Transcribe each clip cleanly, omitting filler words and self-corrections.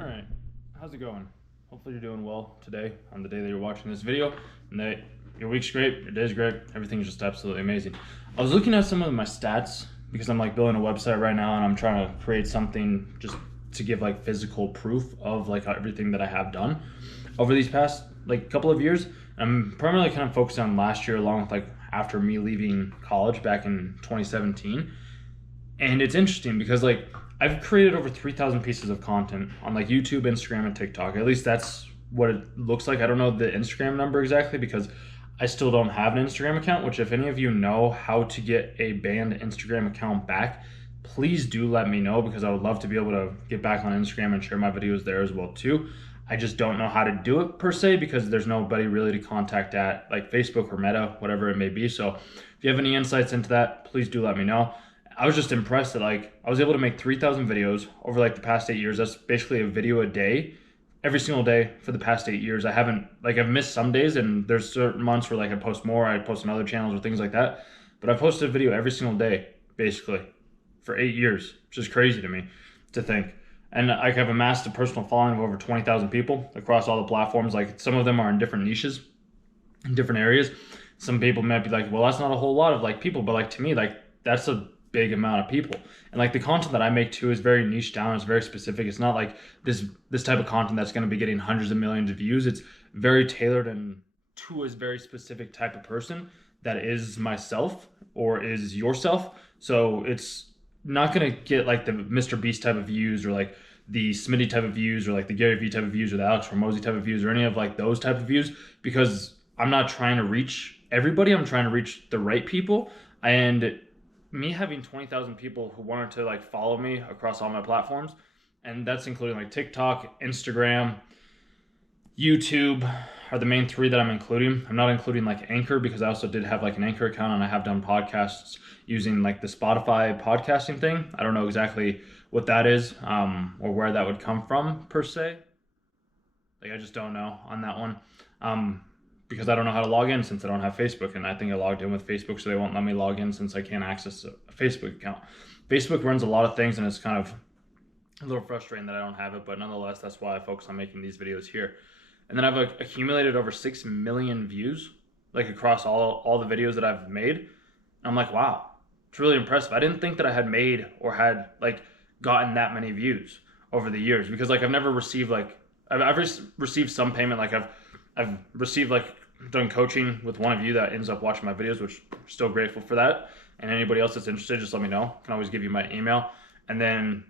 All right, how's it going? Hopefully you're doing well today on the day that you're watching this video, and that your week's great, your day's great, everything's just absolutely amazing. I was looking at some of my stats because I'm like building a website right now and I'm trying to create something just to give like physical proof of like everything that I have done over these past like couple of years. I'm primarily kind of focused on last year along with like after me leaving college back in 2017. And it's interesting because like I've created over 3,000 pieces of content on like YouTube, Instagram, and TikTok. At least that's what it looks like. I don't know the Instagram number exactly because I still don't have an Instagram account, which if any of you know how to get a banned Instagram account back, please do let me know because I would love to be able to get back on Instagram and share my videos there as well too. I just don't know how to do it per se because there's nobody really to contact at like Facebook or Meta, whatever it may be. So if you have any insights into that, please do let me know. I was just impressed that like I was able to make 3,000 videos over like the past 8 years. That's basically a video a day, every single day for the past 8 years. I've missed some days and there's certain months where like I post more, I post on other channels or things like that. But I posted a video every single day, basically, for 8 years, which is crazy to me to think. And I have amassed a personal following of over 20,000 people across all the platforms. Like some of them are in different niches, in different areas. Some people might be like, well, that's not a whole lot of like people, but like to me, like that's a big amount of people. And like the content that I make too is very niche down. It's very specific. It's not like this type of content that's going to be getting hundreds of millions of views. It's very tailored and to a very specific type of person that is myself or is yourself. So it's not going to get like the Mr. Beast type of views or like the Smitty type of views or like the Gary Vee type of views or the Alex Hormozi type of views or any of like those type of views, because I'm not trying to reach everybody. I'm trying to reach the right people. And me having 20,000 people who wanted to like follow me across all my platforms, and that's including like TikTok, Instagram, YouTube are the main three that I'm including. I'm not including like Anchor because I also did have like an Anchor account and I have done podcasts using like the Spotify podcasting thing. I don't know exactly what that is or where that would come from per se. Like I just don't know on that one. Because I don't know how to log in since I don't have Facebook, and I think I logged in with Facebook, so they won't let me log in since I can't access a Facebook account. Facebook runs a lot of things, and it's kind of a little frustrating that I don't have it, but nonetheless, that's why I focus on making these videos here. And then I've accumulated over 6 million views, like across all the videos that I've made. And I'm like, wow, it's really impressive. I didn't think that I had made or had like gotten that many views over the years because like I've never received like I've received some payment. Like I've received like done coaching with one of you that ends up watching my videos, which I'm still grateful for that. And anybody else that's interested, just let me know. I can always give you my email. And then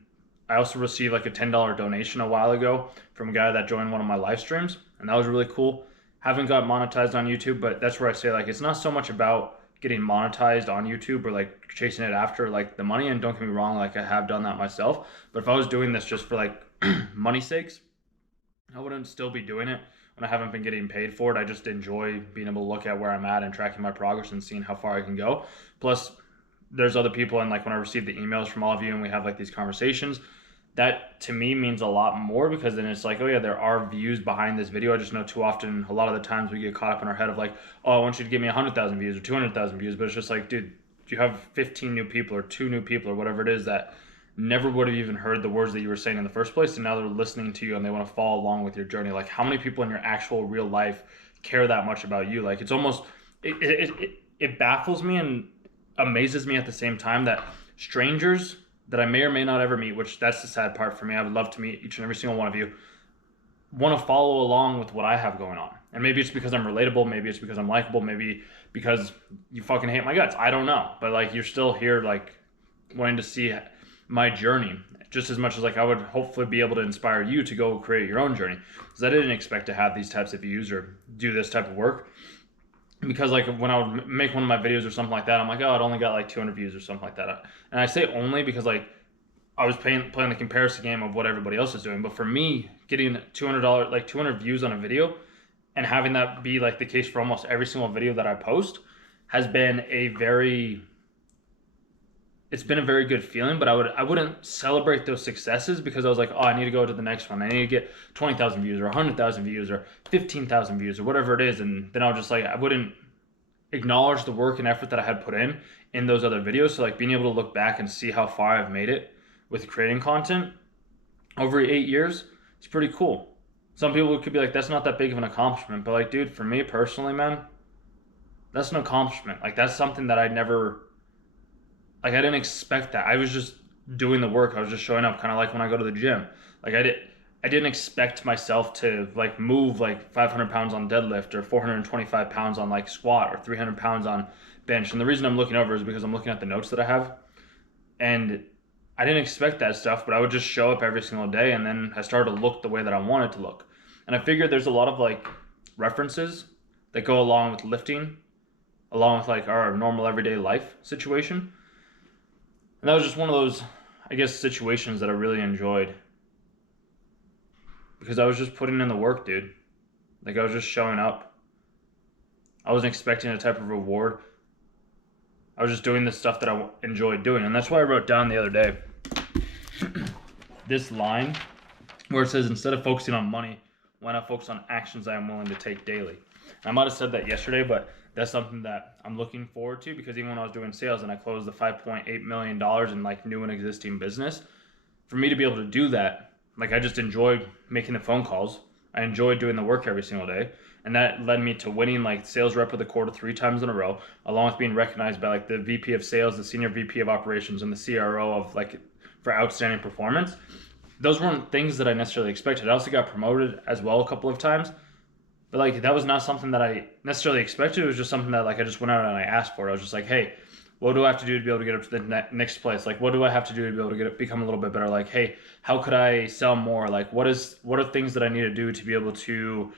I also received like a $10 donation a while ago from a guy that joined one of my live streams, and that was really cool. Haven't got monetized on YouTube, but that's where I say like it's not so much about getting monetized on YouTube or like chasing it after like the money. And don't get me wrong, like I have done that myself. But if I was doing this just for like money sakes, I wouldn't still be doing it when I haven't been getting paid for it. I just enjoy being able to look at where I'm at and tracking my progress and seeing how far I can go. Plus, there's other people, and like when I receive the emails from all of you and we have like these conversations, that to me means a lot more because then it's like, oh yeah, there are views behind this video. I just know too often, a lot of the times we get caught up in our head of like, oh, I want you to give me 100,000 views or 200,000 views, but it's just like, dude, you have 15 new people or 2 new people or whatever it is that never would have even heard the words that you were saying in the first place, and now they're listening to you and they want to follow along with your journey. Like how many people in your actual real life care that much about you? Like it's almost it baffles me and amazes me at the same time that strangers that I may or may not ever meet, which that's the sad part for me, I would love to meet each and every single one of you, want to follow along with what I have going on. And maybe it's because I'm relatable, maybe it's because I'm likable, maybe because you fucking hate my guts, I don't know, but like you're still here like wanting to see my journey just as much as like I would hopefully be able to inspire you to go create your own journey, because I didn't expect to have these types of views or do this type of work. Because like when I would make one of my videos or something like that, I'm like, oh, it only got like 200 views or something like that. And I say only because like I was playing the comparison game of what everybody else is doing. But for me, getting $200 like 200 views on a video and having that be like the case for almost every single video that I post has been it's been a very good feeling. But I wouldn't celebrate those successes because I was like, oh, I need to go to the next one. I need to get 20,000 views or 100,000 views or 15,000 views or whatever it is. And then I was just like, I wouldn't acknowledge the work and effort that I had put in those other videos. So like being able to look back and see how far I've made it with creating content over 8 years It's pretty cool. Some people could be like, that's not that big of an accomplishment. But like, dude, for me personally, man, that's an accomplishment. Like that's something that I never, like I didn't expect that. I was just doing the work. I was just showing up, kind of like when I go to the gym. Like I didn't expect myself to like move like 500 pounds on deadlift or 425 pounds on like squat or 300 pounds on bench. And the reason I'm looking over is because I'm looking at the notes that I have, and I didn't expect that stuff. But I would just show up every single day, and then I started to look the way that I wanted to look. And I figured there's a lot of like references that go along with lifting, along with like our normal everyday life situation. And that was just one of those, I guess, situations that I really enjoyed because I was just putting in the work, dude. Like I was just showing up. I wasn't expecting a type of reward. I was just doing the stuff that I enjoyed doing. And that's why I wrote down the other day this line where it says, instead of focusing on money, why not focus on actions I am willing to take daily? And I might have said that yesterday, but that's something that I'm looking forward to, because even when I was doing sales and I closed the $5.8 million in like new and existing business, for me to be able to do that, like I just enjoyed making the phone calls. I enjoyed doing the work every single day. And that led me to winning like sales rep of the quarter 3 times in a row, along with being recognized by like the VP of sales, the senior VP of operations, and the CRO of like for outstanding performance. Those weren't things that I necessarily expected. I also got promoted as well a couple of times. But like that was not something that I necessarily expected. It was just something that like I just went out and I asked for it. I was just like, hey, what do I have to do to be able to get up to the next place? Like, what do I have to do to be able to become a little bit better? Like, hey, how could I sell more? Like, what are things that I need to do to be able to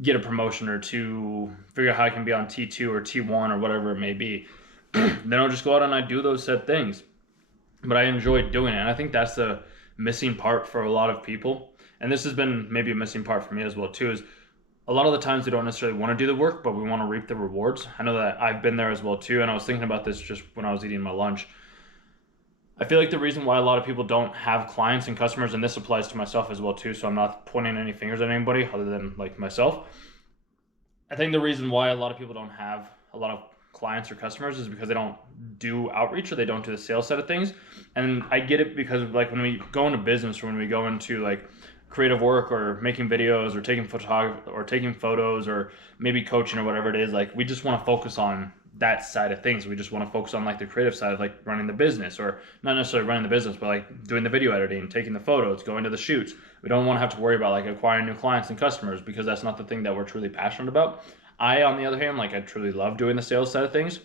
get a promotion or to figure out how I can be on T2 or T1 or whatever it may be? Then I'll just go out and I do those said things. But I enjoyed doing it. And I think that's the missing part for a lot of people. And this has been maybe a missing part for me as well too, is a lot of the times we don't necessarily want to do the work, but we want to reap the rewards. I know that I've been there as well too, and I was thinking about this just when I was eating my lunch. I feel like the reason why a lot of people don't have clients and customers, and this applies to myself as well too, so I'm not pointing any fingers at anybody other than like myself. I think the reason why a lot of people don't have a lot of clients or customers is because they don't do outreach or they don't do the sales side of things. And I get it, because like when we go into business or when we go into like creative work or making videos or taking photography or taking photos or maybe coaching or whatever it is, like we just want to focus on that side of things. We just want to focus on like the creative side of like running the business, or not necessarily running the business, but like doing the video editing, taking the photos, going to the shoots. We don't want to have to worry about like acquiring new clients and customers, because that's not the thing that we're truly passionate about. I, on the other hand, like I truly love doing the sales side of things.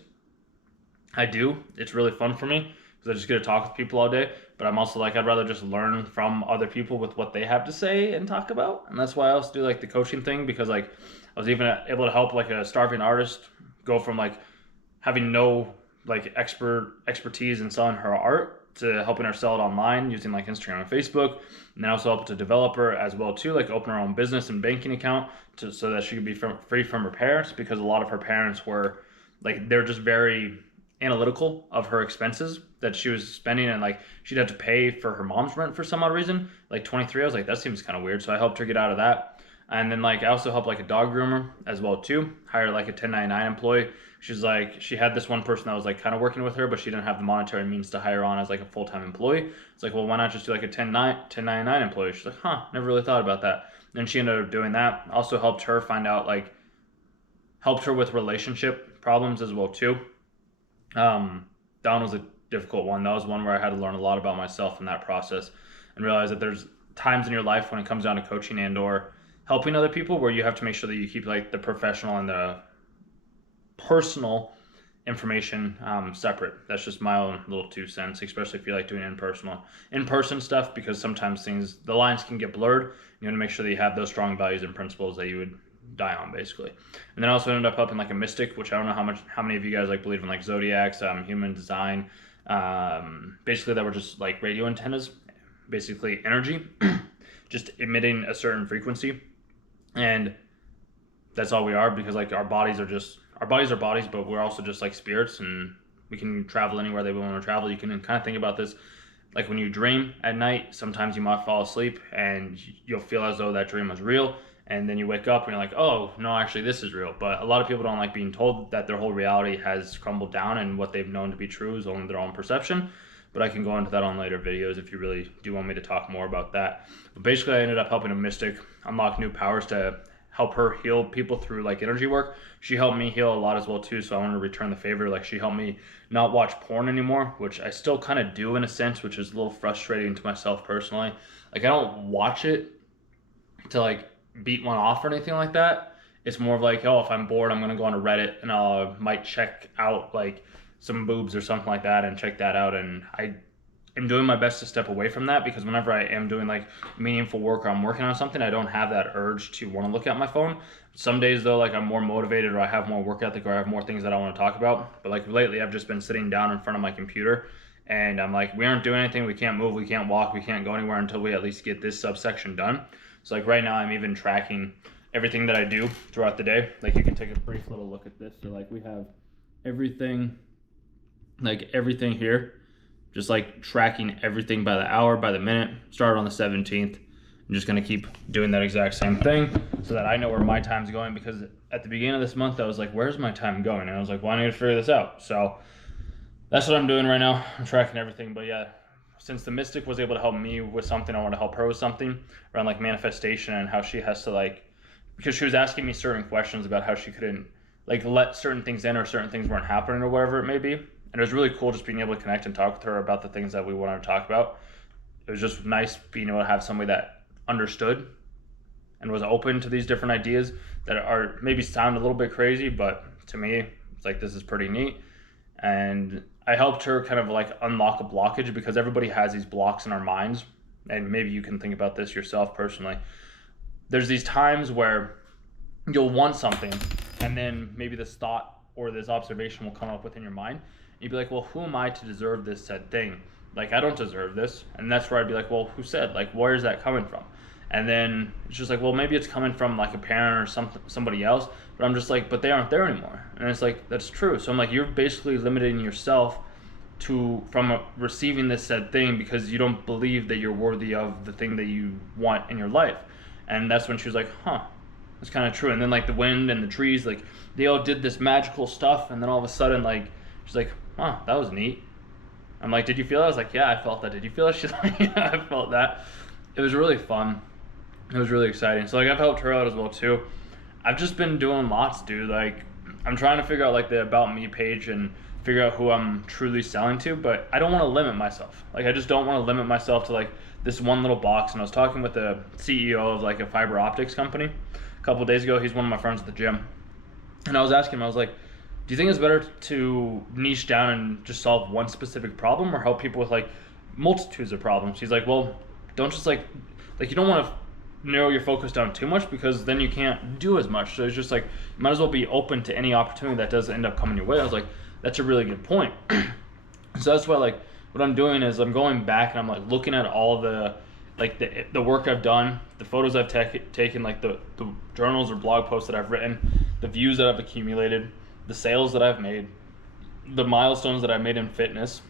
I do. It's really fun for me because I just get to talk with people all day. But I'm also like, I'd rather just learn from other people with what they have to say and talk about. And that's why I also do like the coaching thing, because like I was even able to help like a starving artist go from like having no like expertise in selling her art to helping her sell it online using like Instagram and Facebook. And then also help a developer as well too, like open her own business and banking account so that she could be free from her parents, because a lot of her parents were like, they're just very analytical of her expenses that she was spending, and like she'd have to pay for her mom's rent for some odd reason, like 23. I was like, that seems kind of weird, so I helped her get out of that. And then like I also helped like a dog groomer as well too, hire like a 1099 employee. She's like, she had this one person that was like kind of working with her, but she didn't have the monetary means to hire on as like a full-time employee. It's like, well, why not just do like a 1099 employee? She's like, never really thought about that. And she ended up doing that. Also helped her find out, like helped her with relationship problems as well too. Dawn was a difficult one. That was one where I had to learn a lot about myself in that process, and realize that there's times in your life when it comes down to coaching and or helping other people where you have to make sure that you keep like the professional and the personal information separate. That's just my own little 2 cents, especially if you like doing in-person stuff, because sometimes the lines can get blurred. You want to make sure that you have those strong values and principles that you would die on, basically. And then I also ended up helping like a mystic, which I don't know how many of you guys like believe in like zodiacs, human design, basically that were just like radio antennas, basically energy, just emitting a certain frequency. And that's all we are, because like our bodies are bodies, but we're also just like spirits, and we can travel anywhere that we want to travel. You can kind of think about this like when you dream at night, sometimes you might fall asleep and you'll feel as though that dream was real. And then you wake up and you're like, oh, no, actually this is real. But a lot of people don't like being told that their whole reality has crumbled down and what they've known to be true is only their own perception. but I can go into that on later videos if you really do want me to talk more about that. But basically, I ended up helping a mystic unlock new powers to help her heal people through like energy work. She helped me heal a lot as well too, so I wanted to return the favor. Like, she helped me not watch porn anymore, which I still kind of do in a sense, which is a little frustrating to myself personally. Like, I don't watch it to like beat one off or anything like that. It's more of like, oh, if I'm bored, I'm gonna go on to Reddit and I might check out like some boobs or something like that and check that out. And I am doing my best to step away from that, because whenever I am doing like meaningful work or I'm working on something, I don't have that urge to want to look at my phone. Some days though, like, I'm more motivated or I have more work ethic or I have more things that I want to talk about. But like lately, I've just been sitting down in front of my computer and I'm like, we aren't doing anything. We can't move, we can't walk, we can't go anywhere until we at least get this subsection done. So like right now, I'm even tracking everything that I do throughout the day. Like, you can take a brief little look at this. So like we have everything, like everything here, just like tracking everything by the hour, by the minute. Started on the 17th. I'm just gonna keep doing that exact same thing so that I know where my time's going, because at the beginning of this month, I was like, where's my time going? And I was like, well, I need to figure this out. So that's what I'm doing right now. I'm tracking everything. But yeah, since the mystic was able to help me with something, I want to help her with something around like manifestation and how she has to like, because she was asking me certain questions about how she couldn't like let certain things in, or certain things weren't happening or whatever it may be. And it was really cool just being able to connect and talk with her about the things that we wanted to talk about. It was just nice being able to have somebody that understood and was open to these different ideas that are maybe sound a little bit crazy, but to me, it's like, this is pretty neat. And I helped her kind of like unlock a blockage, because everybody has these blocks in our minds. And maybe you can think about this yourself personally. There's these times where you'll want something, and then maybe this thought or this observation will come up within your mind. And you'd be like, well, who am I to deserve this said thing? Like, I don't deserve this. And that's where I'd be like, well, who said? Like, where is that coming from? And then it's just like, well, maybe it's coming from like a parent or somebody else. But I'm just like, but they aren't there anymore. And it's like, that's true. So I'm like, you're basically limiting yourself from receiving this said thing, because you don't believe that you're worthy of the thing that you want in your life. And that's when she was like, huh, that's kind of true. And then like the wind and the trees, like they all did this magical stuff. And then all of a sudden, like, she's like, huh, that was neat. I'm like, did you feel that? I was like, yeah, I felt that. Did you feel that? She's like, yeah, I felt that. It was really fun. It was really exciting. So like, I've helped her out as well too. I've just been doing lots, dude. Like, I'm trying to figure out like the About Me page and figure out who I'm truly selling to, but I don't want to limit myself. Like, I just don't want to limit myself to like this one little box. And I was talking with the CEO of like a fiber optics company a couple of days ago. He's one of my friends at the gym. And I was asking him, I was like, do you think it's better to niche down and just solve one specific problem, or help people with like multitudes of problems? He's like, well, don't just like you don't want to narrow your focus down too much, because then you can't do as much. So it's just like, you might as well be open to any opportunity that does end up coming your way. I was like, that's a really good point. So that's why like what I'm doing is I'm going back and I'm like looking at all the like the work I've done, the photos I've taken, like the journals or blog posts that I've written, the views that I've accumulated, the sales that I've made, the milestones that I've made in fitness.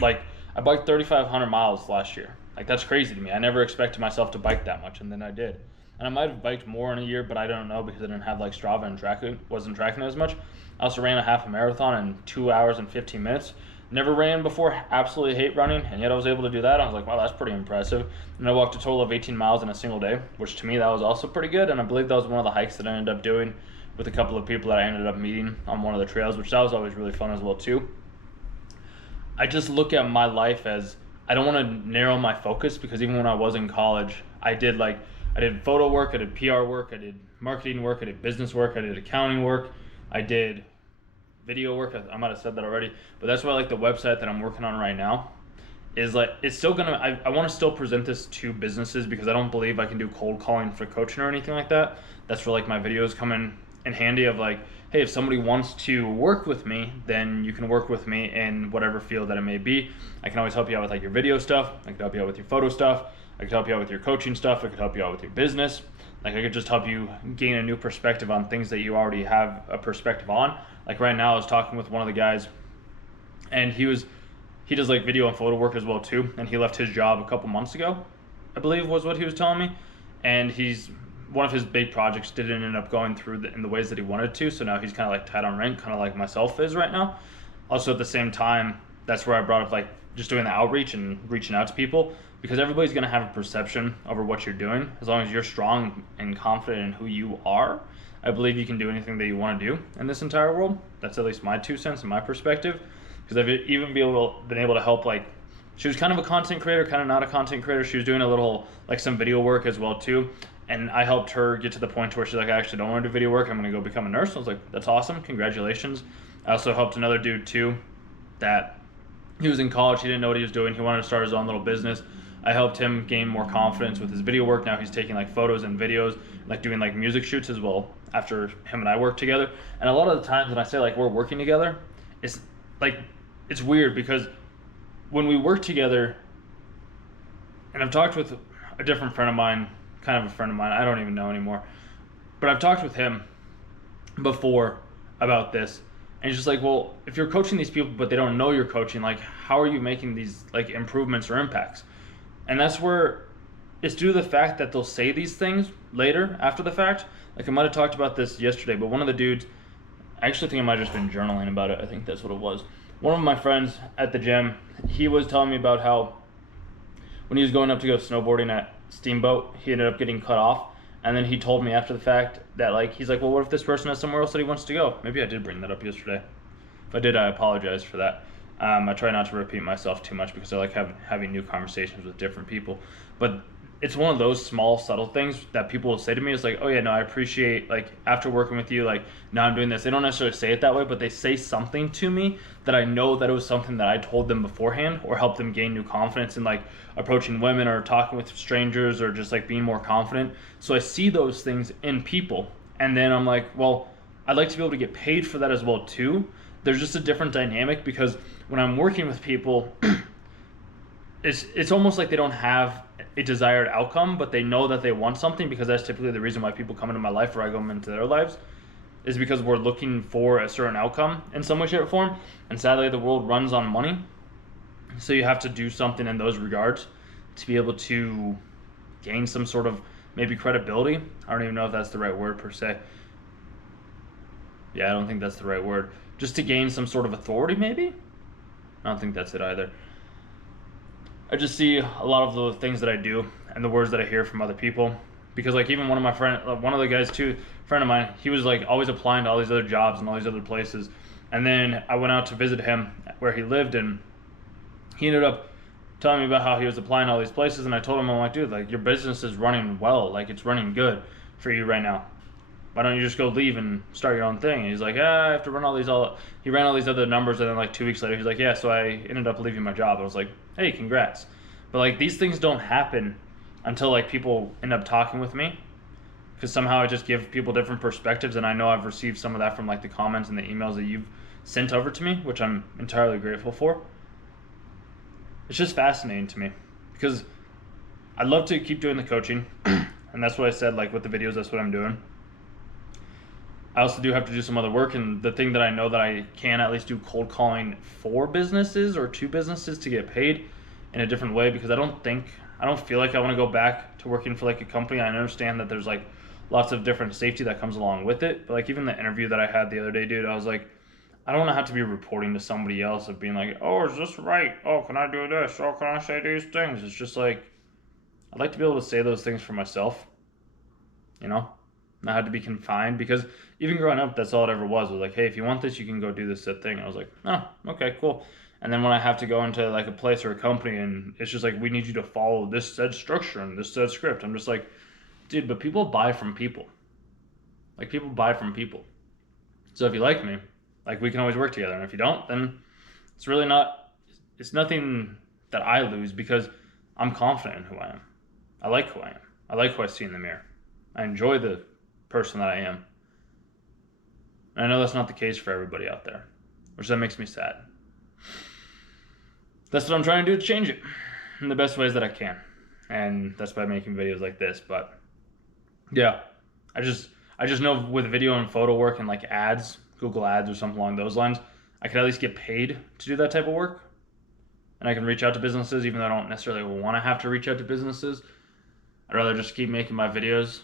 Like, I biked 3,500 miles last year. Like, that's crazy to me. I never expected myself to bike that much, and then I did. And I might have biked more in a year, but I don't know, because I didn't have like Strava and wasn't tracking it as much. I also ran a half a marathon in 2 hours and 15 minutes. Never ran before, absolutely hate running, and yet I was able to do that. I was like, wow, that's pretty impressive. And I walked a total of 18 miles in a single day, which to me, that was also pretty good. And I believe that was one of the hikes that I ended up doing with a couple of people that I ended up meeting on one of the trails, which that was always really fun as well too. I just look at my life as, I don't want to narrow my focus, because even when I was in college, I did photo work, I did PR work, I did marketing work, I did business work, I did accounting work, I did video work. I might have said that already, but that's why like the website that I'm working on right now is like, it's still gonna, I want to still present this to businesses, because I don't believe I can do cold calling for coaching or anything like that. That's where like my videos come in handy of like, hey, if somebody wants to work with me, then you can work with me in whatever field that it may be. I can always help you out with like your video stuff. I can help you out with your photo stuff. I could help you out with your coaching stuff. I could help you out with your business. Like, I could just help you gain a new perspective on things that you already have a perspective on. Like right now, I was talking with one of the guys, and he does like video and photo work as well too. And he left his job a couple months ago, I believe was what he was telling me. And one of his big projects didn't end up going through in the ways that he wanted to. So now he's kind of like tight on rent, kind of like myself is right now. Also at the same time, that's where I brought up like just doing the outreach and reaching out to people, because everybody's going to have a perception over what you're doing. As long as you're strong and confident in who you are, I believe you can do anything that you want to do in this entire world. That's at least my 2 cents and my perspective, because I've even been able to help, like, she was kind of a content creator, kind of not a content creator. She was doing a little, like, some video work as well too, and I helped her get to the point where she's like, I actually don't want to do video work, I'm going to go become a nurse. I was like, that's awesome, congratulations. I also helped another dude too, that he was in college, he didn't know what he was doing, he wanted to start his own little business. I helped him gain more confidence with his video work. Now he's taking like photos and videos, like doing like music shoots as well after him and I work together. And a lot of the times when I say like we're working together, it's like, it's weird because when we work together, and I've talked with a different friend of mine, kind of a friend of mine, I don't even know anymore, but I've talked with him before about this. And he's just like, well, if you're coaching these people but they don't know you're coaching, like how are you making these like improvements or impacts? And that's where it's due to the fact that they'll say these things later after the fact. Like I might have talked about this yesterday, but one of the dudes, I actually think I might have just been journaling about it. I think that's what it was. One of my friends at the gym, he was telling me about how when he was going up to go snowboarding at Steamboat, he ended up getting cut off. And then he told me after the fact that like, he's like, well, what if this person has somewhere else that he wants to go? Maybe I did bring that up yesterday. If I did, I apologize for that. I try not to repeat myself too much because I like having new conversations with different people. But it's one of those small, subtle things that people will say to me. It's like, oh yeah, no, I appreciate, like, after working with you, like, now I'm doing this. They don't necessarily say it that way, but they say something to me that I know that it was something that I told them beforehand or helped them gain new confidence in, like, approaching women or talking with strangers or just, like, being more confident. So I see those things in people. And then I'm like, well, I'd like to be able to get paid for that as well, too. There's just a different dynamic because when I'm working with people, it's almost like they don't have a desired outcome, but they know that they want something, because that's typically the reason why people come into my life or I go into their lives, is because we're looking for a certain outcome in some way, shape, or form. And sadly, the world runs on money. So you have to do something in those regards to be able to gain some sort of maybe credibility. I don't even know if that's the right word per se. Yeah, I don't think that's the right word. Just to gain some sort of authority, maybe? I don't think that's it either. I just see a lot of the things that I do and the words that I hear from other people. Because like even one of the guys too, friend of mine, he was like always applying to all these other jobs and all these other places. And then I went out to visit him where he lived, and he ended up telling me about how he was applying to all these places. And I told him, I'm like, dude, like your business is running well, like it's running good for you right now. Why don't you just go leave and start your own thing? And he's like, I have to run he ran all these other numbers, and then like 2 weeks later, he's like, yeah, so I ended up leaving my job. I was like, hey, congrats. But like these things don't happen until like people end up talking with me, because somehow I just give people different perspectives, and I know I've received some of that from like the comments and the emails that you've sent over to me, which I'm entirely grateful for. It's just fascinating to me because I'd love to keep doing the coaching, and that's what I said, like with the videos, that's what I'm doing. I also do have to do some other work, and the thing that I know that I can at least do cold calling for businesses or to businesses to get paid in a different way, because I don't feel like I want to go back to working for like a company. I understand that there's like lots of different safety that comes along with it, but like even the interview that I had the other day, dude, I was like, I don't want to have to be reporting to somebody else of being like, oh, is this right? Oh, can I do this? Oh, can I say these things? It's just like, I'd like to be able to say those things for myself, you know? Not have to be confined, because even growing up, that's all it ever was like, hey, if you want this, you can go do this said thing. I was like, oh, okay, cool. And then when I have to go into like a place or a company and it's just like, we need you to follow this said structure and this said script, I'm just like, dude, but people buy from people. Like people buy from people. So if you like me, like we can always work together. And if you don't, then it's nothing that I lose, because I'm confident in who I am. I like who I am. I like who I see in the mirror. I enjoy the person that I am. And I know that's not the case for everybody out there, which that makes me sad. That's what I'm trying to do to change it in the best ways that I can. And that's by making videos like this. But yeah, I just know with video and photo work and like ads, Google ads or something along those lines, I could at least get paid to do that type of work. And I can reach out to businesses, even though I don't necessarily want to have to reach out to businesses. I'd rather just keep making my videos.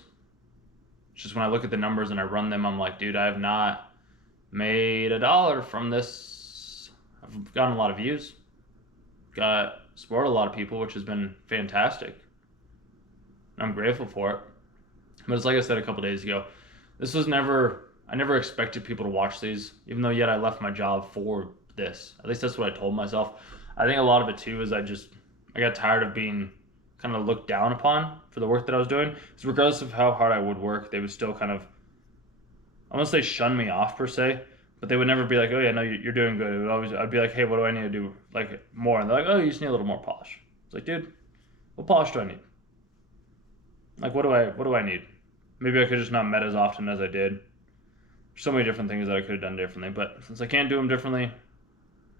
It's just when I look at the numbers and I run them, I'm like, dude, I have not made $1 from this I've gotten a lot of views, got supported a lot of people, which has been fantastic. I'm grateful for it. But it's like I said a couple days ago, I never expected people to watch these, even though yet I left my job for this. At least that's what I told myself. I think a lot of it too is I got tired of being kind of looked down upon for the work that I was doing. Because regardless of how hard I would work, they would still kind of, I won't say shun me off per se, but they would never be like, oh yeah, no, you're doing good. It would always, I'd be like, hey, what do I need to do like more? And they're like, oh, you just need a little more polish. It's like, dude, what polish do I need? Like, what do I need? Maybe I could just not met as often as I did. There's so many different things that I could have done differently, but since I can't do them differently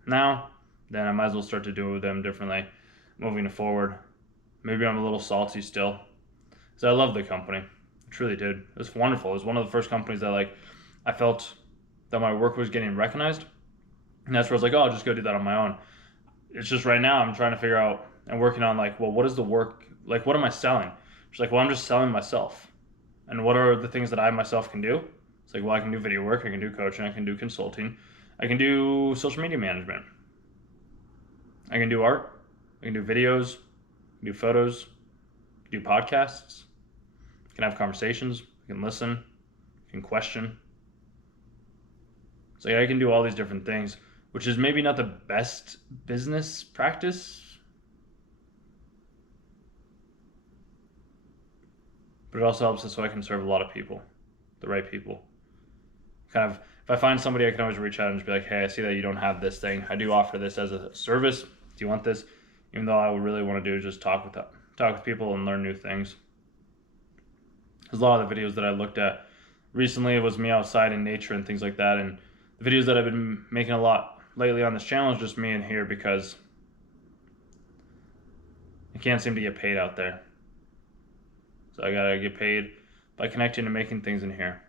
now, then I might as well start to do them differently moving forward. Maybe I'm a little salty still, because I love the company. I truly did. It was wonderful. It was one of the first companies that I felt that my work was getting recognized, and that's where I was like, oh, I'll just go do that on my own. It's just right now I'm trying to figure out and working on well, what is the work like? What am I selling? She's like, well, I'm just selling myself. And what are the things that I myself can do? It's like, well, I can do video work, I can do coaching, I can do consulting, I can do social media management, I can do art, I can do videos, I can do photos, I can do podcasts, I can have conversations, I can listen, I can question. It's like I can do all these different things, which is maybe not the best business practice, but it also helps us so I can serve a lot of people, the right people. Kind of, if I find somebody, I can always reach out and just be like, hey, I see that you don't have this thing. I do offer this as a service. Do you want this? Even though I would really want to do is just talk with people and learn new things. Because a lot of the videos that I looked at recently, it was me outside in nature and things like that. And the videos that I've been making a lot lately on this channel is just me in here because I can't seem to get paid out there. So I gotta get paid by connecting and making things in here.